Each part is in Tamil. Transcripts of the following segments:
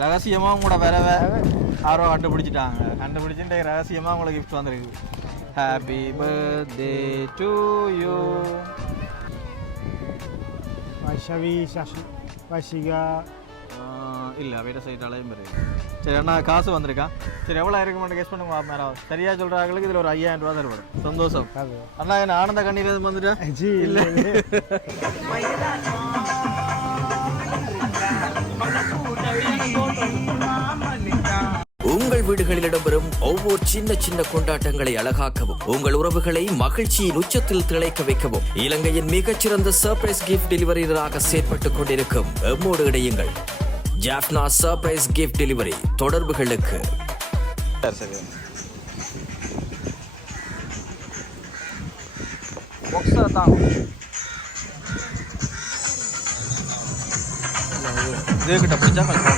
ரகசியமாக உங்களோட வேற யாரோ கண்டுபிடிச்சிட்டாங்க. கண்டுபிடிச்சிட்டு ரகசியமாக உங்களுக்கு கிஃப்ட் வந்திருக்கு. Happy birthday to you Vaishavi Sasi வசிகா இல்லை அவையிட்ட சைட்டாலையும் இருக்கு சரி அண்ணா காசு வந்திருக்கா? சரி எவ்வளோ இருக்கு மட்டும் கெஸ் பண்ணுங்க மேடம். சரியா சொல்கிறாங்களுக்கு இதில் ஒரு ஐயாயிரம் ரூபா தருவார். சந்தோஷம். அண்ணா என்ன ஆனந்த கண்ணீர் எதுவும் வந்துட்டா? ஜி. இல்லை. உங்கள் வீடுகளில் இடம்பெறும் ஒவ்வொரு சின்ன சின்ன கொண்டாட்டங்களை அழகாக்கவும் உங்கள் உறவுகளை மகிழ்ச்சியின் உச்சத்தில் திளைக்க வைக்கவும் இலங்கையின் மிகச்சிறந்த சர்ப்ரைஸ் கிஃப்ட் டெலிவரியராக செயற்பட்டுக் கொண்டிருக்கும் எம்மோடு இடையுங்கள் ஜாஃப்னா சர்ப்ரைஸ் கிஃப்ட் டெலிவரி தொடர்புகளுக்கு சரி சரி பாக்ஸை தான் இதுகிட்ட பிடிச்சா கொஞ்சம்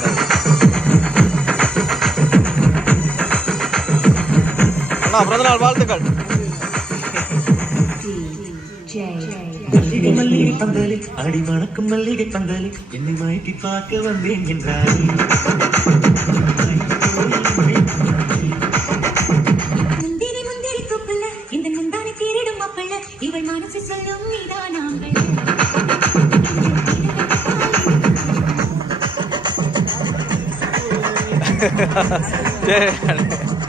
அண்ணா பிறந்த நாள் வாழ்த்துக்கள். மல்லிகை மல்லிகை பந்தலி அடி மணக்கும் மல்லிகை பந்தலி என்னை மயக்கி பார்க்க வந்தேன் என்றார் இவள் மனசு சொல்லும் நீதான் ஆம்பளை சரி.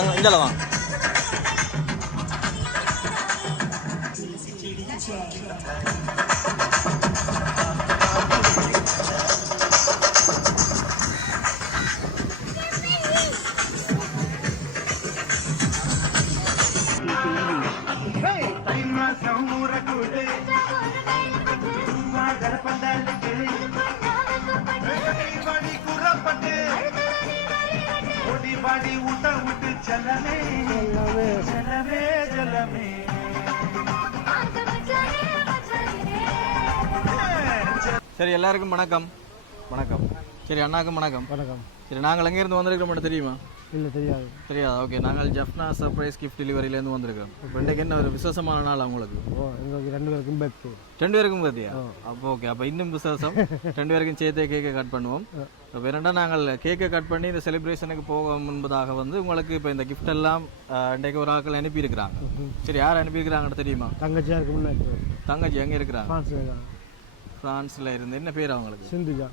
அண்ணா அப்படியே அங்கே இந்தால சரி எல்லாருக்கும் வணக்கம். வணக்கம். சரி அண்ணாக்கும் வணக்கம். வணக்கம். சரி நாங்கள் எங்கேருந்து வந்திருக்கிறோம் மட்டும் தெரியுமா? இல்லை தெரியாது. தெரியாதா. ஓகே நாங்கள் ஜப்னா சர்ப்ரைஸ் கிஃப்ட் டெலிவரியிலேருந்து வந்திருக்கோம் இப்போ இன்றைக்கு என்ன ஒரு விசேஷமான நாள் அவங்களுக்கு? ஓ எங்களுக்கு ரெண்டு பேருக்கும் பெத்து ரெண்டு பேருக்கும் பார்த்தியா அப்போ ஓகே அப்போ இன்னும் விசேஷம். ரெண்டு பேருக்கும் சேர்த்தே கேக்கை கட் பண்ணுவோம். இப்போ இரண்டா நாங்கள் கேக்கை கட் பண்ணி இந்த செலிப்ரேஷனுக்கு போக முன்பதாக வந்து உங்களுக்கு இப்போ இந்த gift எல்லாம் அஹ், இன்றைக்கு ஒரு ஆட்கள் அனுப்பியிருக்கிறாங்க. சரி யார் அனுப்பியிருக்கிறாங்கன்னு தெரியுமா? தங்கச்சியா இருக்கு முன்னாடி. தங்கச்சி எங்கே இருக்கிறாங்க? ஃப்ரான்ஸில் இருந்து. என்ன பேர் அவங்களுக்கு? சிந்துஜா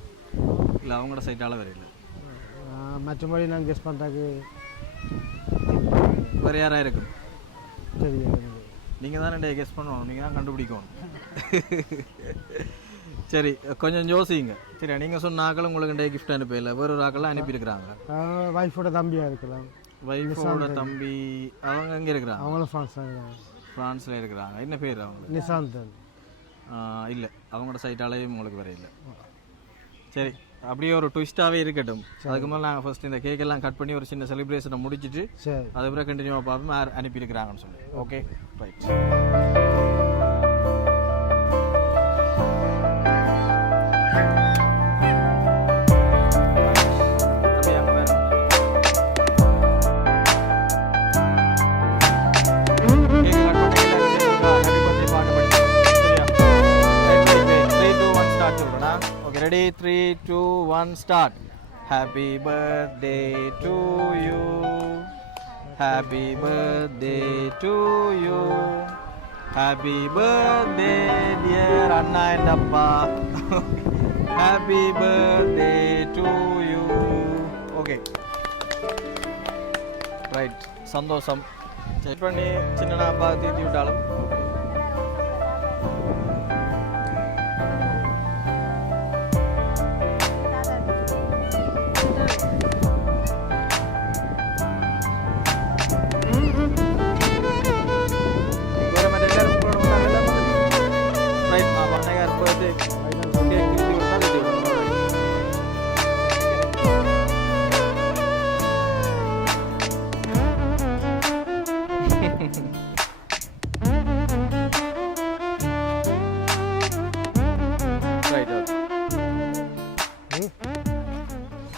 இல்லை அவங்களோட சைட்டால ஆ, மற்றபடி நான் கெஸ் பண்ணுறதுக்கு வேறு யாராக இருக்கும்? எனக்கு. நீங்கள் தான் என்னை கெஸ் பண்ணணும் நீங்கள் தான் கண்டுபிடிக்கணும். சரி கொஞ்சம் யோசிங்க. சரி நீங்கள் சொன்ன ஆக்கள் உங்களுக்கு டே கிஃப்ட் அனுப்பல வேற ஒரு ஆக்கெல்லாம் அனுப்பியிருக்கிறாங்க. ஆ, வைஃபோட தம்பியாக இருக்கலாம். வைஃபோட தம்பி அவங்க எங்கே இருக்கிறாங்க? அவங்களும் ஃப்ரான்ஸ் ஃப்ரான்ஸில் இருக்கிறாங்க. என்ன பேர் அவங்களுக்கு? நிசாந்தன் இல்லை. அவங்களோட சைட்டாலேயும் உங்களுக்கு இல்லை. சரி அப்படியே ஒரு ட்விஸ்ட்டாகவே இருக்கட்டும். அதுக்கு மேலே நாங்கள் ஃபர்ஸ்ட் இந்த கேக் எல்லாம் கட் பண்ணி ஒரு சின்ன செலிப்ரேஷனை முடிச்சிட்டு அதுக்கப்புறம் கண்டினியூவாக பார்ப்போம் யார் அனுப்பியிருக்கிறாங்கன்னு சொல்லி. Okay right ready three two one start happy birthday to you happy birthday to you happy birthday dear Anna and அப்பா happy birthday to you okay right சந்தோஷம் செக் பண்ணி சின்ன அப்பா தீத்தி விட்டாலும்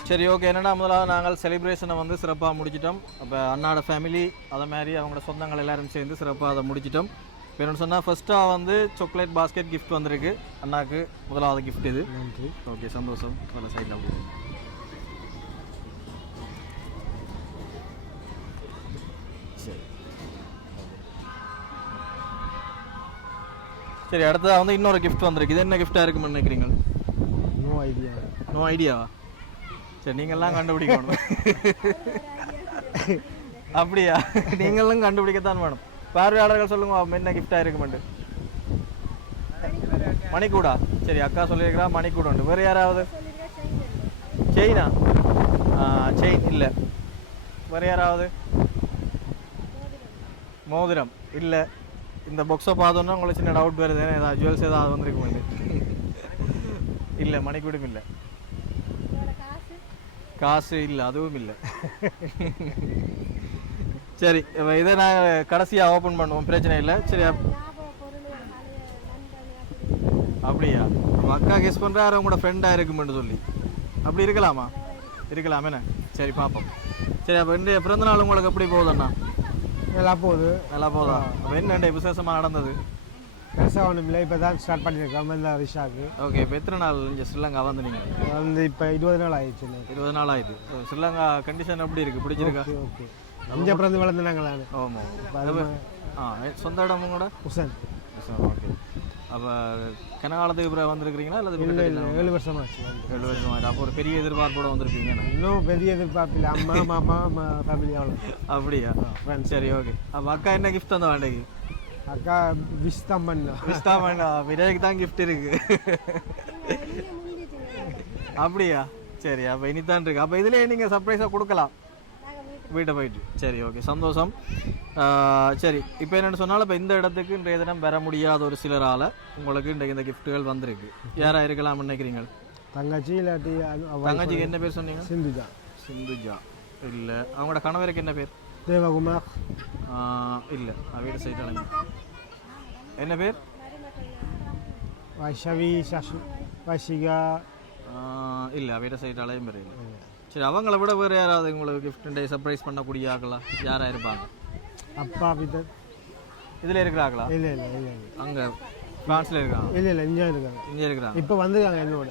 சரி ஓகே என்னன்னா முதலாவது நாங்கள் செலிப்ரேஷனை வந்து சிறப்பாக முடிச்சிட்டோம். அப்போ அண்ணாட ஃபேமிலி அதை மாதிரி அவங்களோட சொந்தங்கள் எல்லாரும் சேர்ந்து சிறப்பாக அதை முடிச்சிட்டோம். இப்போ என்ன சொன்னால் ஃபர்ஸ்ட்டாக வந்து சாக்லேட் பாஸ்கெட் gift வந்திருக்கு. அண்ணாக்கு முதலாவது gift இது. நன்றி. ஓகே சந்தோஷம். நல்ல சைடில் அப்படி சரி. சரி அடுத்ததாக வந்து இன்னொரு gift வந்திருக்கு. இது என்ன கிஃப்டாக இருக்குன்னு நினைக்கிறீங்க? நோ ஐடியா நோ ஐடியாவா சரி நீங்கள்லாம் கண்டுபிடிக்கணும். அப்படியா? நீங்களும் கண்டுபிடிக்கத்தான் வேணும். பார்வையாளர்கள் சொல்லுங்க என்ன கிஃப்டாக இருக்குமெண்டு மணிக்கூடா? சரி அக்கா சொல்லியிருக்கிறா மணிக்கூட உண்டு வேறு யாராவது? செயினா? செயின் இல்லை. வேறு யாராவது? மோதிரம். இல்லை. இந்த பொக்ஸை பார்த்தோன்னா உங்களுக்கு சின்ன டவுட் வருது. ஏதாவது ஜுவல்ஸ் ஏதாவது வந்திருக்குமெண்டு. இல்லை மணிக்கூடும் இல்லை. காசு இல்லை அதுவும் இல்லை. சரி இப்ப இதை நான் கடைசியாக ஓப்பன் பண்ணுவோம் பிரச்சனை இல்லை. சரி அப்- அப்படியா? அப்ப அக்கா கெஸ் பண்ணுறாரு உங்களோட ஃப்ரெண்டாக இருக்குமென்னு சொல்லி. அப்படி இருக்கலாமா? இருக்கலாம் என்ன? சரி பார்ப்போம். சரி அப்போ இன்றைய பிறந்த நாள் உங்களுக்கு எப்படி போகுதுண்ணா நல்லா போகுது. நல்லா போதா அப்போ என்ன விசேஷமாக நடந்தது? பெருசாக ஒன்றும் இல்லை. இப்போ தான் ஸ்டார்ட் பண்ணியிருக்கோம் இந்த ரிஷாக்கு ஓகே இப்போ எத்தனை நாள் இங்கே ஸ்ரீலங்கா வந்து நீங்கள் வந்து இப்போ இருபது நாள் ஆயிடுச்சு. இருபது நாள் ஆயிடுது So, ஸ்ரீலங்கா கண்டிஷன் எப்படி இருக்குது பிடிச்சிருக்கா? ஓகே அஞ்சு பிறந்து வளர்ந்து நாங்கள் ஆமாம் ஆ சொந்த இடம் உங்களோட? உசன். ஓகே அப்போ கனகாலத்துக்கு பிறகு வந்திருக்கிறீங்களா? அல்லது இல்லை இல்லை ஏழு வருஷம் ஆச்சு ஏழு வருஷம் ஆயிட்டு அப்போ ஒரு பெரிய எதிர்பார்ப்போட வந்திருப்பீங்க என்ன? இன்னும் பெரிய எதிர்பார்ப்பில்லை. அம்மா மாமா ஃபேமிலி அவ்வளோ அப்படியா? சரி ஓகே அப்போ அக்கா என்ன கிஃப்ட் தந்த வேண்டைக்கு அக்கா கிஃப்டா வேண்டாம் விநாயகருக்கு தான் கிஃப்ட் இருக்கு. அப்படியா? சரி அப்போ இனிதான் இருக்கு. அப்போ இதுலேயே நீங்கள் சர்ப்ரைஸாக கொடுக்கலாம். வீட்டை போயிட்டு. சரி ஓகே சந்தோஷம். சரி. இப்போ என்னென்னு சொன்னாலும் இப்போ இந்த இடத்துக்கு இன்றைய தினம் வர முடியாத ஒரு சிலரால் உங்களுக்கு இன்றைக்கு இந்த கிஃப்ட்டுகள் வந்திருக்கு. யாராக இருக்கலாம்னு நினைக்கிறீங்க? தங்கச்சி இல்லாட்டி தங்கச்சிக்கு என்ன பேர் சொன்னீங்க? சிந்துஜா. சிந்துஜா. இல்லை. அவங்களோட கணவருக்கு என்ன பேர்? தேவகுமார். இல்லை. வீடு சைட் என்ன பேர்? வைஷவி சஷு வைஷிகா. இல்லை வீடு சைட் அலையும் பேர் இல்லை. சரி அவங்கள விட வேறு யாராவது உங்களுக்கு கிஃப்ட் டே சர்ப்ரைஸ் பண்ணக்கூடிய ஆகலாம் யாராக இருப்பாங்க? அப்பா பித்த இதில் இருக்கிறாங்களா இல்லை இல்லை இல்லை இல்லை. அங்கே ஃப்ரான்ஸில் இருக்காங்க. இல்லை இல்லை இங்கே இருக்காங்க. இங்கே இருக்கிறாங்க. இப்போ வந்துருக்காங்க என்னோட.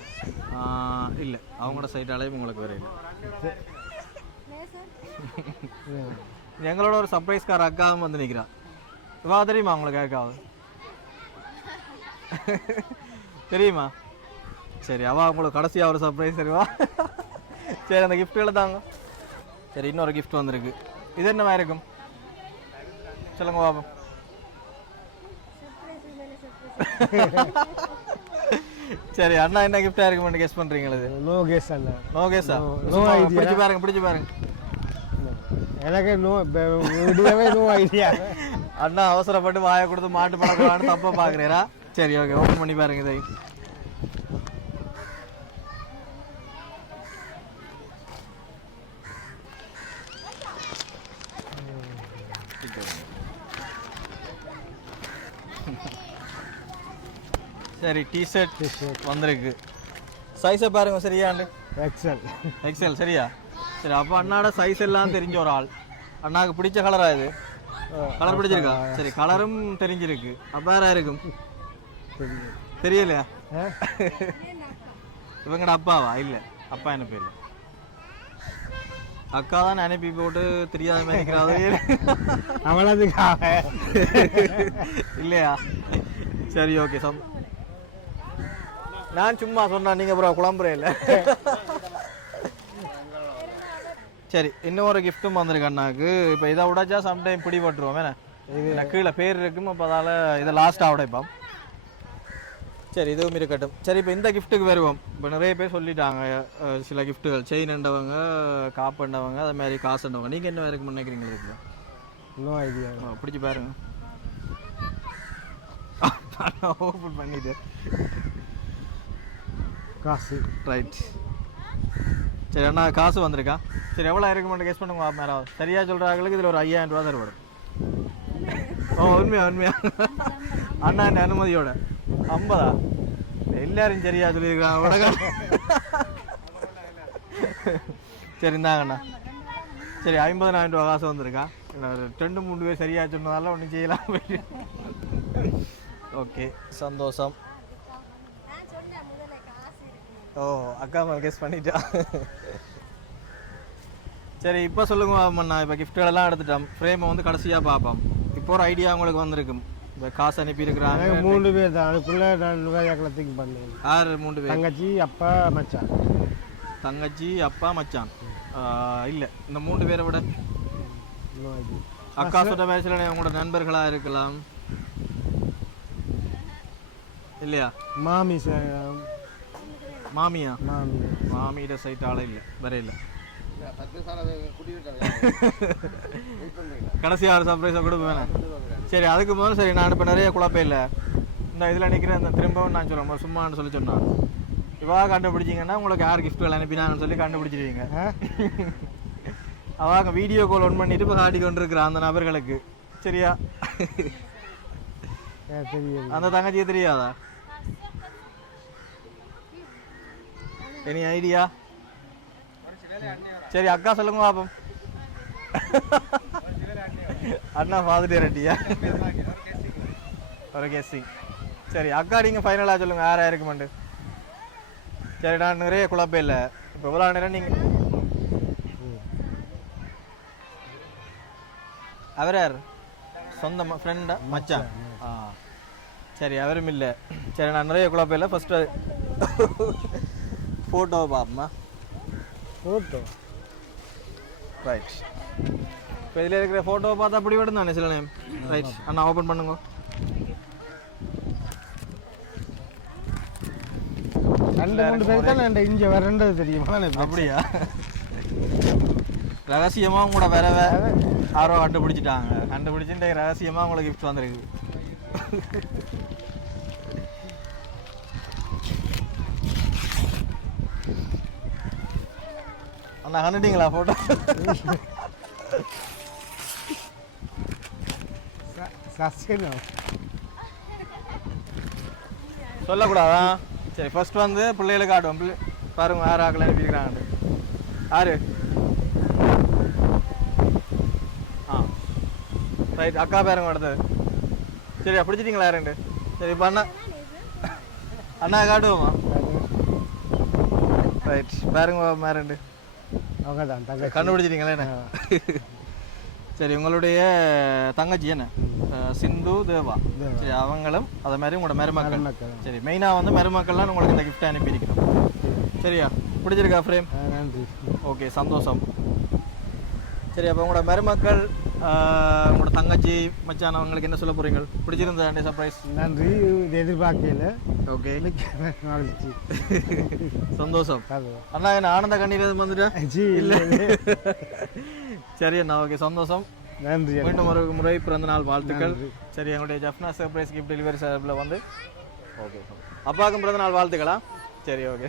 இல்லை அவங்களோட சைட் அலையும் உங்களுக்கு வேறு இல்லை. எங்களோட ஒரு சர்ப்ரைஸ்கார அக்காவும் வந்து நிற்கிறா வா தெரியுமா உங்களுக்கு அக்காவது தெரியுமா? சரி அவ உங்களுக்கு கடைசியாக ஒரு சர்ப்ரைஸ் சரிவா சரி அந்த கிஃப்ட்டுகளை தாங்க. சரி இன்னொரு கிஃப்ட் வந்திருக்கு. இது என்னவா இருக்கும்? சொல்லுங்க பாப்போம் சரி அண்ணா என்ன கிஃப்டா இருக்குமென்னு கெஸ் பண்றீங்களா இது? நோ கேஸ் அல்ல நோ கேஸா no idea. பிடிச்சு பாருங்க பிடிச்சு பாருங்க. எனக்கு நோ விடியவே நோ ஐடியா அண்ணா அவசரப்பட்டு வாயை கொடுத்து மாட்டு பழக்கலான்னு தப்பா பாக்குறீரா? சரி ஓகே ஓப்பன் பண்ணி பாருங்க இதை. சரி டிஷர்ட் வந்திருக்கு. சைஸை பாருங்க சரியாண்டு எக்ஸல் எக்ஸல் சரியா? சரி அப்போ அண்ணாட சைஸ் எல்லாம் தெரிஞ்ச ஒரு ஆள். அண்ணாக்கு பிடிச்ச கலரா இது? கலர் பிடிச்சிருக்கா? சரி கலரும் தெரிஞ்சிருக்கு. அப்போ இருக்கும். தெரியலையா? இவங்கட அப்பாவா? இல்லை. அப்பா அனுப்பி இல்லை அக்கா தான் அனுப்பி போட்டு தெரியாத மாதிரி அவளதுக்காக இல்லையா? சரி ஓகே சம் நான் சும்மா சொன்னா நீங்க அப்புறம் குழம்புறே இல்லை. சரி இன்னொரு கிஃப்ட்டும் வந்திருக்கு அண்ணாக்கு. இப்போ இதை உடைச்சா சம்டைம் பிடிபட்டுருவோம் வேணா கீழே பேர் இருக்கும் அப்போ அதால் இதை லாஸ்ட்டாக உடைப்போம். சரி இதுவும் இருக்கட்டும். சரி இப்போ இந்த கிஃப்ட்டுக்கு வருவோம். இப்போ நிறைய பேர் சொல்லிட்டாங்க சில கிஃப்ட்டுகள் செயின்ண்டவங்க காப்புண்டவங்க அது மாதிரி காசுண்டவங்க நீங்கள் என்ன வரைக்கும் நினைக்கிறீங்க இதுக்கு? நோ ஐடியா ஆ, பிடிச்சு பாருங்க. ஓப்பன் பண்ணிட்டு. காசு. ரைட் சரி அண்ணா காசு வந்திருக்கா? சரி எவ்வளோ இருக்கு மட்டும் கெஸ் பண்ணுங்க மேலே. சரியா சொல்கிறாங்களுக்கு இதில் ஒரு ஐயாயிரம் ரூபா தருவார். ஓ உண்மையா உண்மையா. அண்ணா என் அனுமதியோட. ஐம்பதா? எல்லாரும் சரியா சொல்லியிருக்காங்க சரி இந்தாங்கண்ணா. சரி ஐம்பதனாயிரம் ரூபா காசு வந்திருக்கா. ஒரு ரெண்டு மூணு பேர் சரியா சொன்னதால ஒன்றும் செய்யலாம். ஓகே சந்தோஷம். ஓ அக்கா மேலே கெஸ் பண்ணிட்டா? சரி இப்போ சொல்லுங்க அம்மண்ணா இப்போ கிஃப்ட்டுகளெல்லாம் எடுத்துட்டோம். ஃப்ரேமை வந்து கடைசியாக பார்ப்போம். இப்போ ஒரு ஐடியா உங்களுக்கு வந்திருக்கும் இப்போ காசு அனுப்பியிருக்கிறாங்க. மூணு பேர் தான். அதுக்குள்ள நான் திங்க் பண்ணேன். யார் மூணு பேர்? தங்கச்சி அப்பா மச்சான். தங்கச்சி அப்பா மச்சான். இல்லை. இந்த மூணு பேரை விட அக்கா சொன்ன வயசுல உங்களோட நண்பர்களாக இருக்கலாம். இல்லையா? மாமி சார் மாமியா? மாமி. மாமியிட சைட் ஆளே இல்லை. வேற இல்லை கடைசி ஆறு சர்ப்ரைஸை கொடுப்பேன் சரி அதுக்கு முதல்ல சரி நான் இப்போ நிறைய குழப்பம் இல்லை. இந்த இதில் நிற்கிறேன் இந்த திரும்பவும் நான் சொல்கிறேன் சும்மான்னு சொல்லி சொன்னான் இவா கண்டுபிடிச்சிங்கன்னா உங்களுக்கு யார் கிஃப்ட்கள் அனுப்பினாங்கன்னு சொல்லி கண்டுபிடிச்சிருவீங்க. அவங்க வீடியோ கால் ஒன் பண்ணிட்டு இப்போ காட்டி கொண்டு இருக்கிறான் அந்த நபர்களுக்கு. சரியா? அந்த தங்கச்சியை தெரியாதா? எனி ஐடியா சரி அக்கா சொல்லுங்க பாப்போம். அண்ணா பார்த்துட்டு ரெட்டியா ஒரு கெஸ்ஸிங் சரி அக்கா நீங்கள் ஃபைனலாக சொல்லுங்கள் யாரா இருக்குமெண்டு சரி நான் நிறைய குழப்பம் இல்லை. இப்போ எவ்வளோ நேரம் நீங்கள் அவர் யார்? சொந்த ஃப்ரெண்டா மச்சான். ஆ. சரி அவரும் இல்லை. சரி நான் நிறைய குழப்பம் இல்லை. ஃபஸ்ட்டு ஃபோட்டோவை பார்ப்போமா ஃபோட்டோ ரைட் இப்போ இதில் இருக்கிற ஃபோட்டோவை பார்த்தா அப்படி விடும் தானே சில நேம் ரைட் அண்ணா ஓப்பன் பண்ணுங்க. ரெண்டு மூணு பேர் தான் இங்கே வரேன்றது தெரியுமா? எனக்கு அப்படியா? ரகசியமாக உங்களோட வேற யாரோ கண்டுபிடிச்சிட்டாங்க. கண்டுபிடிச்சிட்டு ரகசியமாக உங்களுக்கு கிஃப்ட் வந்திருக்கு. அண்ணா கண்டுட்டீங்களா ஃபோட்டோ சஸ்கனம் சொல்லக்கூடாதா? சரி ஃபர்ஸ்ட் வந்து பிள்ளைகளுக்கு ஆடுவோம் பிள்ளை பாருங்க யார் ஆக்கள் அனுப்பியிருக்கிறாங்க யாரு? ஆ. ரைட் அக்கா பேருங்க அடுத்தது. சரி பிடிச்சிட்டிங்களா ரெண்டு சரி இப்போ அண்ணா. அண்ணா காட்டுவோமா? ரைட் பாருங்க மேரண்டு அவங்க தான் தங்கச்சி கண்டுபிடிச்சிட்டீங்களா என்ன? சரி உங்களுடைய தங்கச்சி என்ன? சிந்து தேவா. சரி அவங்களும் அதே மாதிரி உங்களோட மருமக்கள். சரி மெயினாக வந்து மருமக்கள்லாம் உங்களுக்கு இந்த கிஃப்ட் அனுப்பியிருக்கிறோம். சரியா? பிடிச்சிருக்கா ஃப்ரேம் நன்றி. ஓகே சந்தோஷம். சரி அப்போ உங்களோட மருமக்கள் உங்களோட தங்கச்சி மச்சான் அவங்களுக்கு என்ன சொல்ல போறீங்க? பிடிச்சிருந்தா சர்ப்ரைஸ் நன்றி இது எதிர்பார்க்கல. ஓகே மகிழ்ச்சி சந்தோஷம் அண்ணா என்ன ஆனந்த கண்ணீர் எதுவும் வந்துட்டா ஜி இல்லை சரி அண்ணா ஓகே சந்தோஷம் நன்றி மீண்டும் ஒரு முறை பிறந்த நாள் வாழ்த்துக்கள். சரி எங்களுடைய ஜப்னா சர்ப்ரைஸ் கிஃப்ட் டெலிவரி சார்பில் வந்து ஓகே அப்பாவுக்கும் பிறந்த நாள் வாழ்த்துக்களா சரி ஓகே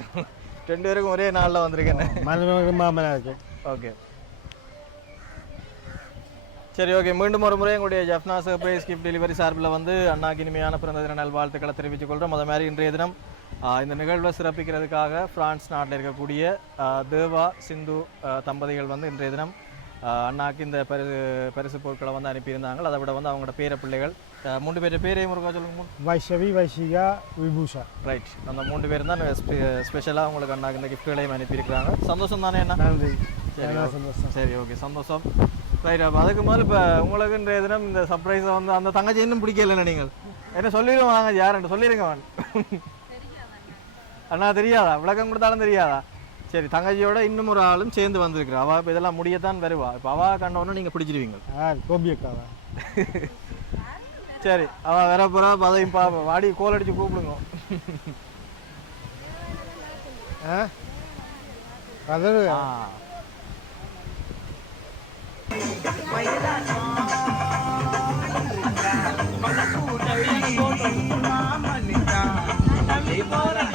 ரெண்டு பேருக்கும் ஒரே நாளில் வந்திருக்கேன் மாமனாக இருக்கு ஓகே சரி ஓகே மீண்டும் ஒரு முறை எங்களுடைய ஜப்னா சர்ப்ரைஸ் கிஃப்ட் டெலிவரி சார்பில் வந்து அண்ணாக்கு இனிமையான பிறந்த தின நல் வாழ்த்துக்களை தெரிவித்துக் கொள்கிறோம். அதே மாதிரி இன்றைய தினம் இந்த நிகழ்வை சிறப்பிக்கிறதுக்காக பிரான்ஸ் நாட்டில் இருக்கக்கூடிய தேவா சிந்து தம்பதிகள் வந்து இன்றைய தினம் அண்ணாக்கு இந்த பரிசு பரிசு பொருட்களை வந்து அனுப்பியிருந்தாங்க. அதை விட வந்து அவங்களோட பேர பிள்ளைகள் மூன்று பேர் பேரையும் முருகா சொல்லுங்க வைஷ்ணவி வைஷிகா விபூஷா. ரைட் அந்த மூன்று பேரும் தான் ஸ்பெஷலாக உங்களுக்கு அண்ணாக்கு இந்த கிஃப்ட்களையும் அனுப்பியிருக்கிறாங்க. சந்தோஷம் தானே என்ன நன்றி. சரி ஓகே சந்தோஷம். ரைட் அப்போ அதுக்கு முதல்ல இப்போ உங்களுக்கு இன்றைய தினம் இந்த சர்ப்ரைஸை வந்து அந்த தங்கச்சி இன்னும் பிடிக்கல நீங்கள்? என்ன சொல்லிடுவோம் நாங்கள் யாருன்னு சொல்லிடுங்க அவன். அண்ணா தெரியாதா? விளக்கம் கொடுத்தாலும் தெரியாதா? சரி தங்கச்சியோட இன்னும் ஒரு ஆளும் சேர்ந்து வந்திருக்கிறா அவள் இப்போ இதெல்லாம் முடியத்தான் வருவா. இப்போ அவ கண்டவொன்னே நீங்கள் பிடிச்சிருவீங்க. யார் கோபி அக்காவா சரி அவள் வர போகிறா அதையும் பாப்போம் வாடி கோல் அடிச்சு கூப்பிடுங்க. ஆ. கதறு ஆ Happy birthday.